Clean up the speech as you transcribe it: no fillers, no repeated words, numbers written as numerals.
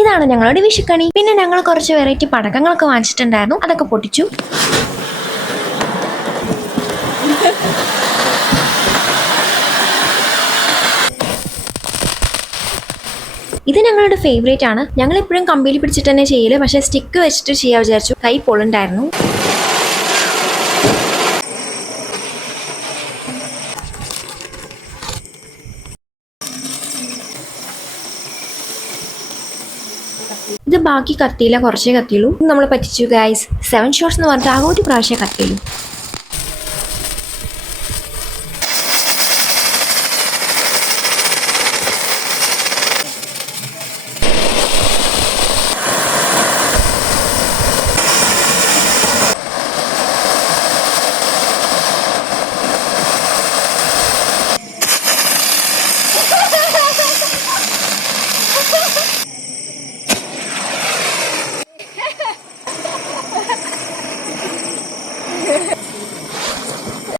ഇതാണ് ഞങ്ങളുടെ വിഷുക്കണി. പിന്നെ ഞങ്ങൾ കുറച്ച് വെറൈറ്റി പടക്കങ്ങളൊക്കെ വാങ്ങിച്ചിട്ടുണ്ടായിരുന്നു, അതൊക്കെ പൊട്ടിച്ചു. ഇത് ഞങ്ങളുടെ ഫേവറേറ്റ് ആണ്. ഞങ്ങൾ എപ്പോഴും കമ്പിയിൽ പിടിച്ചിട്ട് തന്നെ ചെയ്യല്, പക്ഷെ സ്റ്റിക്ക് വെച്ചിട്ട് ചെയ്യാൻ വിചാരിച്ചു, കൈ പൊള്ളുണ്ടായിരുന്നു. ഇത് ബാക്കി കത്തിയില്ല, കുറച്ചേ കത്തിയുള്ളൂ. നമ്മൾ പറ്റിച്ചു ഗൈസ്. 7 ഷോട്ട്സ് എന്ന് പറഞ്ഞിട്ട് ആകെ ഒരു പ്രാവശ്യം കത്തിയുള്ളൂ.